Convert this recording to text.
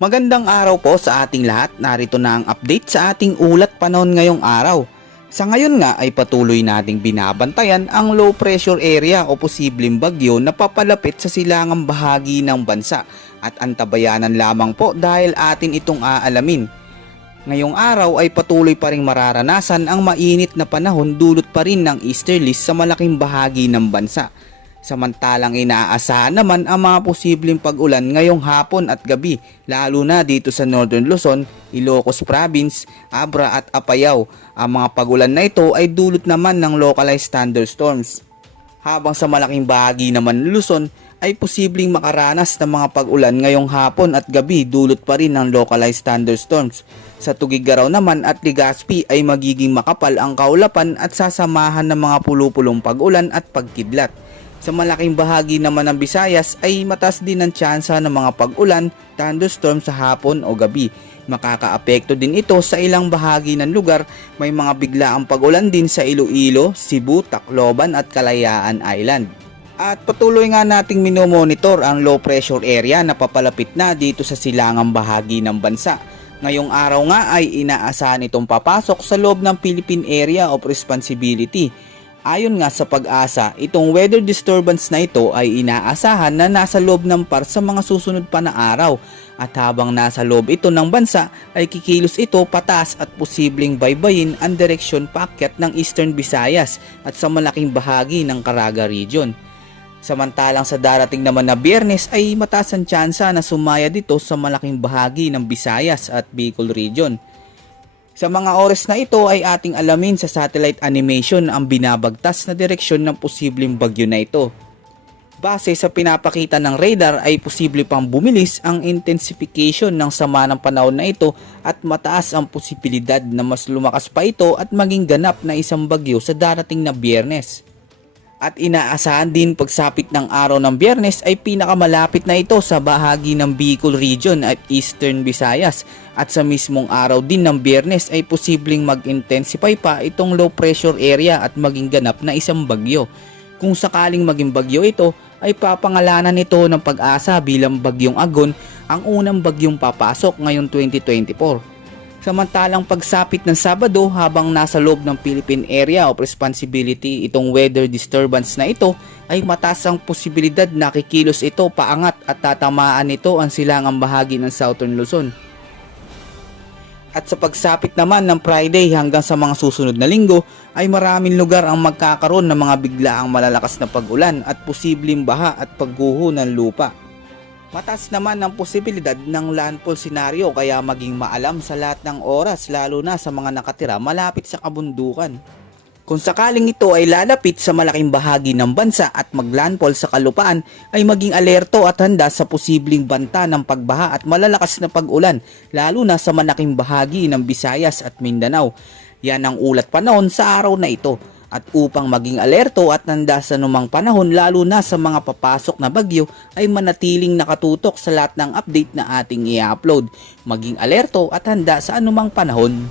Magandang araw po sa ating lahat. Narito na ang update sa ating ulat panahon ngayong araw. Sa ngayon nga ay patuloy nating binabantayan ang low pressure area o posibleng bagyo na papalapit sa silangang bahagi ng bansa at antabayanan lamang po dahil atin itong aalamin. Ngayong araw ay patuloy pa ring mararanasan ang mainit na panahon dulot pa rin ng easterlies sa malaking bahagi ng bansa. Samantalang inaasahan naman ang mga posibleng pag-ulan ngayong hapon at gabi lalo na dito sa Northern Luzon, Ilocos Province, Abra at Apayao. Ang mga pag-ulan na ito ay dulot naman ng localized thunderstorms. Habang sa malaking bahagi naman ng Luzon ay posibleng makaranas ng mga pag-ulan ngayong hapon at gabi dulot pa rin ng localized thunderstorms. Sa Tuguegarao naman at Legazpi ay magiging makapal ang kaulapan at sasamahan ng mga pulupulong pag-ulan at pagkidlat. Sa malaking bahagi naman ng Visayas ay mataas din ang tsansa ng mga pag-ulan, thunderstorm sa hapon o gabi. Makakaapekto din ito sa ilang bahagi ng lugar. May mga biglaang pag-ulan din sa Iloilo, Cebu, Tacloban at Kalayaan Island. At patuloy nga nating minomonitor ang low pressure area na papalapit na dito sa silangang bahagi ng bansa. Ngayong araw nga ay inaasahan itong papasok sa loob ng Philippine Area of Responsibility. Ayon nga sa Pag-asa, itong weather disturbance na ito ay inaasahan na nasa loob ng PAR sa mga susunod pa na araw at habang nasa loob ito ng bansa ay kikilos ito pataas at posibleng baybayin ang direksyon paakyat ng Eastern Visayas at sa malaking bahagi ng Caraga Region. Samantalang sa darating naman na Biyernes ay mataas ang tsansa na sumaya dito sa malaking bahagi ng Visayas at Bicol Region. Sa mga oras na ito ay ating alamin sa satellite animation ang binabagtas na direksyon ng posibleng bagyo na ito. Base sa pinapakita ng radar ay posible pang bumilis ang intensification ng sama ng panahon na ito at mataas ang posibilidad na mas lumakas pa ito at maging ganap na isang bagyo sa darating na Biyernes. At inaasahan din pagsapit ng araw ng Biyernes ay pinakamalapit na ito sa bahagi ng Bicol Region at Eastern Visayas at sa mismong araw din ng Biyernes ay posibleng mag-intensify pa itong low pressure area at maging ganap na isang bagyo. Kung sakaling maging bagyo ito ay papangalanan nito ng Pag-asa bilang Bagyong Agon, ang unang bagyong papasok ngayong 2024. Samantalang pagsapit ng Sabado habang nasa loob ng Philippine Area of Responsibility itong weather disturbance na ito ay mataas ang posibilidad na kikilos ito paangat at tatamaan nito ang silangang bahagi ng Southern Luzon. At sa pagsapit naman ng Friday hanggang sa mga susunod na linggo ay maraming lugar ang magkakaroon ng mga biglaang malalakas na pag-ulan at posibleng baha at pagguho ng lupa. Mataas naman ang posibilidad ng landfall scenario kaya maging maalam sa lahat ng oras lalo na sa mga nakatira malapit sa kabundukan. Kung sakaling ito ay lalapit sa malaking bahagi ng bansa at maglandfall sa kalupaan ay maging alerto at handa sa posibleng banta ng pagbaha at malalakas na pag-ulan lalo na sa malaking bahagi ng Visayas at Mindanao. Yan ang ulat panahon sa araw na ito. At upang maging alerto at handa sa anumang panahon lalo na sa mga papasok na bagyo ay manatiling nakatutok sa lahat ng update na ating i-upload. Maging alerto at handa sa anumang panahon.